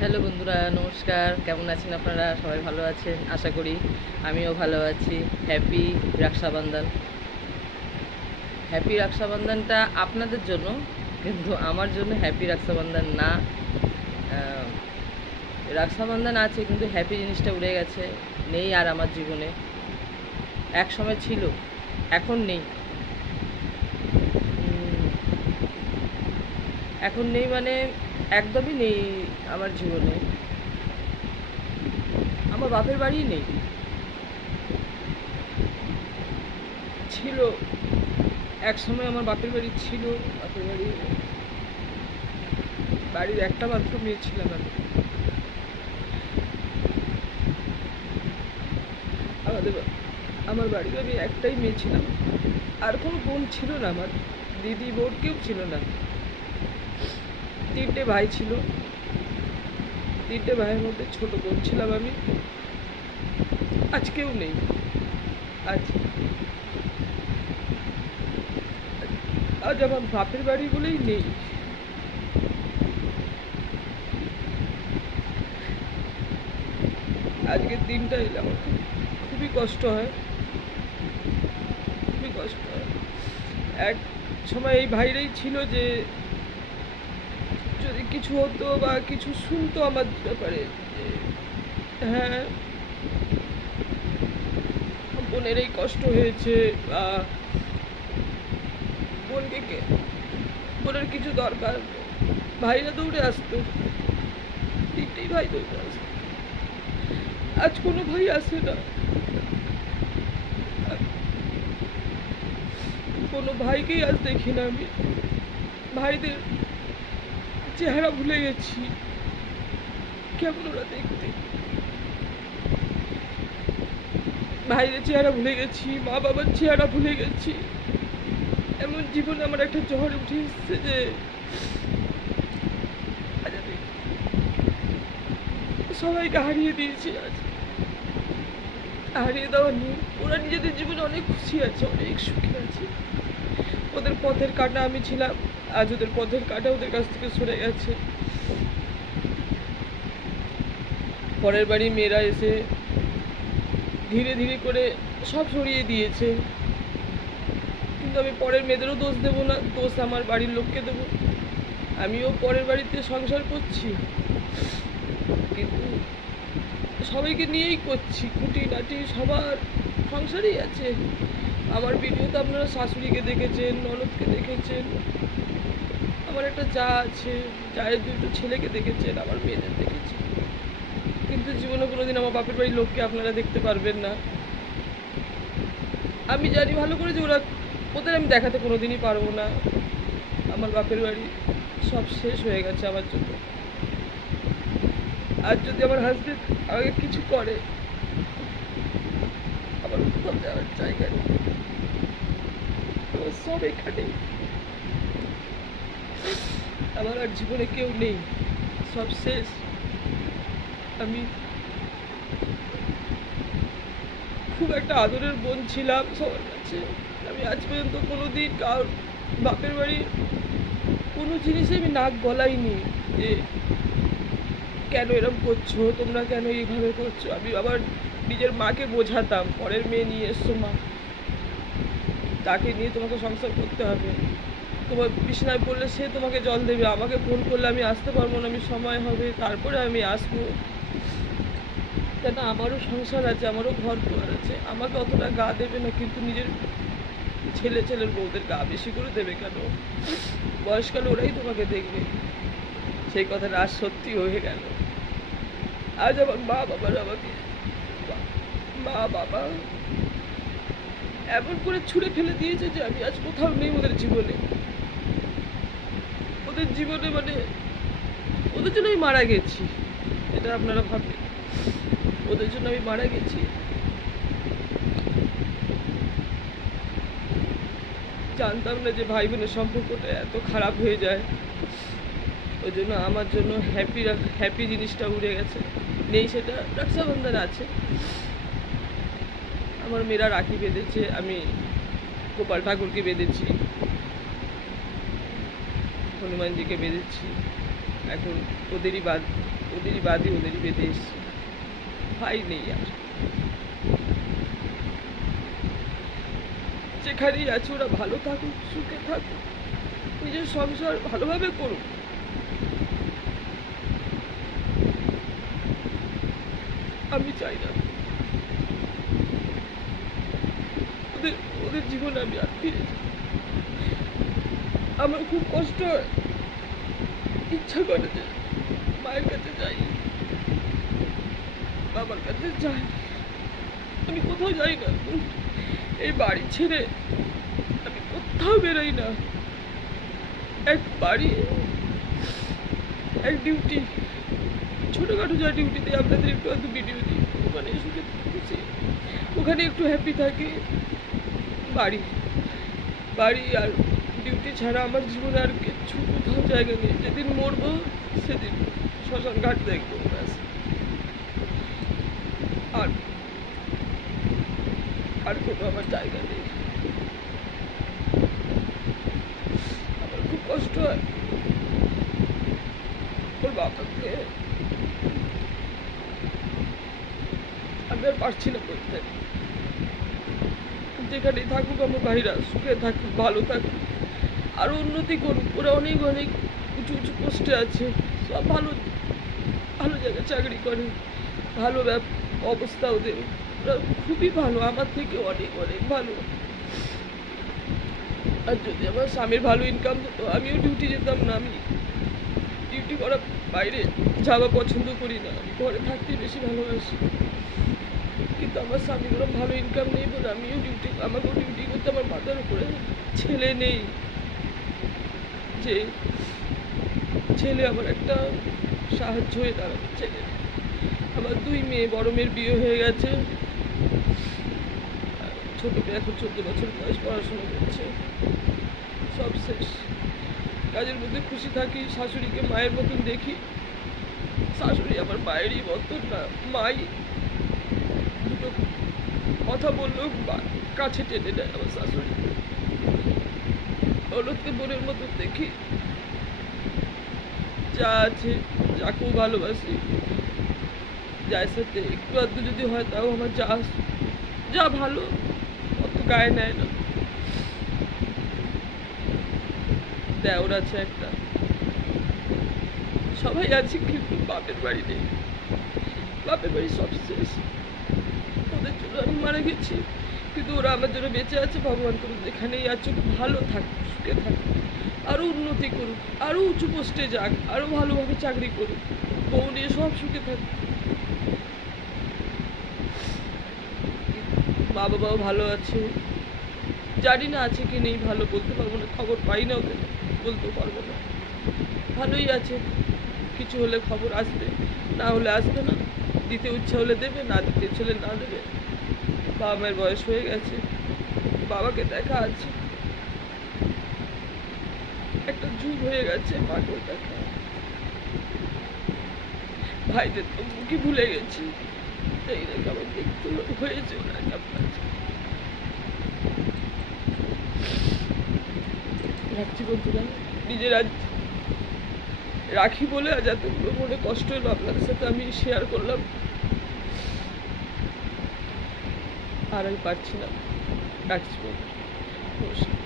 Hello বন্ধুরা, নমস্কার। কেমন আছেন আপনারা? সবাই ভালো আছেন আশা করি। আমিও ভালো আছি। হ্যাপি রক্ষাবন্ধন। হ্যাপি রক্ষাবন্ধনটা আপনাদের জন্য, কিন্তু আমার জন্য হ্যাপি রক্ষাবন্ধন না। রক্ষাবন্ধন আছে কিন্তু হ্যাপি জিনিসটা উড়ে গেছে, নেই আর আমার জীবনে। এক সময় ছিল, এখন নেই। এখন নেই মানে একদমই নেই আমার জীবনে। আমার বাপের বাড়ি নেই, ছিল এক সময় আমার বাপের বাড়ি ছিল। বাপের বাড়ি, বাড়ির একটা মাত্র মেয়ে ছিলাম আমি। আমাদের আমার বাড়িতে আমি একটাই মেয়ে ছিলাম, আর কোনো বোন ছিল না। আমার দিদি বোন কেউ ছিল না। তিনটে ভাই ছিল, তিনটে ভাইয়ের মধ্যে ছোট বোন ছিলাম আমি। আজকেও নেই। আজ আজ আমার বাপের বাড়ি বলেই নেই। আজকের দিনটা এলে আমার খুবই কষ্ট হয়, খুবই কষ্ট হয়। এক সময় এই ভাইরাই ছিল যে যদি কিছু হতো বা কিছু শুনতো আমার ব্যাপারে, যে হ্যাঁ বোনের এই কষ্ট হয়েছে, বা বোনের কিছু দরকার, ভাইরা দৌড়ে আসতো। তিনটেই ভাই দৌড়ে আসতো। আজ কোনো ভাই আসে না, কোনো ভাইকেই আজ দেখি না আমি। ভাইদের চেহারা ভুলে গেছি, কেমন ওরা দেখতে। ভাইদের চেহারা ভুলে গেছি, মা বাবার চেহারা ভুলে গেছি। এমন জীবনে আমার একটা ঝড় উঠে এসছে যে আজ আমি সবাইকে হারিয়ে দিয়েছি। আজ হারিয়ে দেওয়া নেই। ওরা নিজেদের জীবনে অনেক খুশি আছে, অনেক সুখী আছে। ওদের পথের কাঁটা আমি ছিলাম, আজ ওদের পথের কাঁটা ওদের কাছ থেকে সরে গেছে। পরের বাড়ি মেয়েরা এসে ধীরে ধীরে করে সব সরিয়ে দিয়েছে, কিন্তু আমি পরের মেয়েদেরও দোষ দেবো না, দোষ আমার বাড়ির লোককে দেবো। আমিও পরের বাড়িতে সংসার করছি, কিন্তু সবাইকে নিয়েই করছি। খুঁটিনাটি সবার সংসারই আছে। আমার ভিডিওতে আপনারা শাশুড়িকে দেখেছেন, ননদকে দেখেছেন, আমার একটা যা আছে, যায়ের দুটো ছেলেকে দেখেছেন, আমার মেয়েদের দেখেছেন, কিন্তু জীবনে কোনোদিন আমার বাপের বাড়ির লোককে আপনারা দেখতে পারবেন না। আমি জানি ভালো করে যে ওদের আমি দেখাতে কোনোদিনই পারবো না। আমার বাপের বাড়ি সব শেষ হয়ে গেছে আমার জন্য। আর যদি আমার হাজবেন্ড আমাকে কিছু করে, আমার উত্তর দেওয়ার জায়গা নেই। আমার সব এখানেই, আমার আর জীবনে কেউ নেই, সব শেষ। আমি খুব একটা আদরের বোন ছিলাম সবার কাছে। আমি আজ পর্যন্ত কোনোদিন কারোর বাপের বাড়ি কোনো জিনিসে আমি নাক গলাইনি যে কেন এরকম করছো, তোমরা কেন এইভাবে করছো। আমি আবার নিজের মাকে বোঝাতাম, পরের মেয়ে নিয়ে এসছো মা, তাকে নিয়ে তোমাকে সংসার করতে হবে। তোমার বিছানায় পড়লে সে তোমাকে জল দেবে, আমাকে ফোন করলে আমি আসতে পারবো না, আমি সময় হবে তারপরে আমি আসবো। কেন আমারও সংসার আছে, আমারও ঘর দুয়ার আছে। আমাকে অতটা গা দেবে না, কিন্তু নিজের ছেলের বউদের গা বেশি করে দেবে কেন? বয়সকালে ওরাই তোমাকে দেখবে। সেই কথাটা আজ সত্যি হয়ে গেল। আজ আমার মা বাবার আমাকে, মা বাবা এমন করে ছুঁড়ে ফেলে দিয়েছে যে আমি আজ কোথাও নেই ওদের জীবনে। ওদের জীবনে মানে ওদের জন্য আমি মারা গেছি, এটা আপনারা ভাববেন। ওদের জন্য আমি মারা গেছি। জানতাম না যে ভাই বোনের সম্পর্কটা এত খারাপ হয়ে যায়। ওই জন্য আমার জন্য হ্যাপি জিনিসটা উড়ে গেছে, নেই। সেটা রক্ষাবন্ধন আছে, আমার মেয়েরা রাখি বেঁধেছে, আমি গোপাল ঠাকুরকে বেঁধেছি, হনুমানজিকে বেঁধেছি। এখন ওদেরই বাদে ওদেরই বেঁধে এসছে, ভাই নেই আর। যেখানেই আছে ওরা ভালো থাকুক, সুখে থাকুক, নিজের সংসার ভালোভাবে করুক। আমি চাই না ওদের জীবনে আমি আর ফিরে যাই। আমার খুব কষ্ট হয়, ইচ্ছা করে যে মায়ের কাছে যাই, বাবার কাছে যাই। আমি কোথাও যাই না, এই বাড়ি ছেড়ে আমি কোথাও বেরোই না। এক বাড়ি, এক ডিউটি, ছোটখাটো যা ডিউটিতে আপনাদের একটু হয়তো ভিডিও দিই, ওখানে সুখে খুশি, ওখানে একটু হ্যাপি থাকি। বাড়ি আর ডিউটি ছাড়া আমার জীবনে আর কিচ্ছু কোথাও জায়গা নেই। যেদিন মরবো সেদিন শ্মশান ঘাট দেখবো, ব্যাস। আর কোনো আমার জায়গা নেই। আমার খুব কষ্ট হয় ওর বাবাকে, আমি আর পারছি না বলতে। যেখানেই থাকুক আমার ভাইরা সুখে থাকুক, ভালো থাকুক, আরো উন্নতি করুক। ওরা অনেক অনেক উঁচু উঁচু পোস্টে আছে, সব ভালো ভালো জায়গায় চাকরি করে, ভালো অবস্থা ওদের, ওরা খুবই ভালো, আমার থেকে অনেক অনেক ভালো। আর যদি আমার স্বামীর ভালো ইনকাম হতো আমিও ডিউটি যেতাম না। আমি ডিউটি করা বাইরে যাওয়া পছন্দ করি না, আমি ঘরে থাকতেই বেশি ভালোবাসি। কিন্তু আমার স্বামীর ওরকম ভালো ইনকাম নেই বলে আমাকেও ডিউটি করতে, আমার মাথার উপরে ছেলে নেই যে ছেলে আমার একটা সাহায্য হয়ে দাঁড়াবে। ছেলে আমার 2 মেয়ে, বড় মেয়ের বিয়ে হয়ে গেছে, ছোট মেয়ে এখন 14 বছর বয়স, পড়াশোনা করছে, সব শেষ। কাজের মধ্যে খুশি থাকি, শাশুড়িকে মায়ের মতন দেখি। শাশুড়ি আমার মায়েরই মতন না, মাই দুটো কথা বললেও কাছে টেনে নেয় আমার শাশুড়ি। ননদকে বোনের মতন দেখি, যা আছে যাকেও ভালোবাসি, যার সাথে একটু আধটু যদি হয় তাও আমার যা ভালো, অত গায়ে নেয় না। দেওর আছে একটা, সবাই আছে, কিন্তু বাপের বাড়ি নেই। বাপের বাড়ি সব শেষ, ওদের জন্য আমি মারা গেছি, কিন্তু ওরা আমার জন্য বেঁচে আছে। ভগবান করুক যেখানেই আছে ভালো থাকুক, সুখে থাকুক, আরো উন্নতি করুক, আরো উঁচু পোস্টে যাক, আরো ভালোভাবে চাকরি করুক, বউ নিয়ে সব সুখে থাকুক। মা বাবাও ভালো আছে, জানি না আছে কি নেই, ভালো বলতে পারবো না, খবর পাই না ওদের, বলতেও পারবো না। ভালোই আছে, কিছু হলে খবর আসবে, না হলে আসবে না। দিতে ইচ্ছা হলে দেবে, না দিতে ইচ্ছা হলে না দেবে। বাবা মায়ের বয়স হয়ে গেছে, বাবাকে দেখা আছে, একটা যুগ হয়ে গেছে মাকেও দেখা। ভাইদের তো মুখই ভুলে গেছি, এই রেখে আমার দেখতে হয়েছে ওরা কেমন আছে। রাখছি বন্ধুরা, নিজের আজ রাখি বলে আজ এতগুলো মনে কষ্ট হলো, আপনাদের সাথে আমি শেয়ার করলাম। আর আমি পারছি না, রাখছি বন্ধুরা, নমস্কার।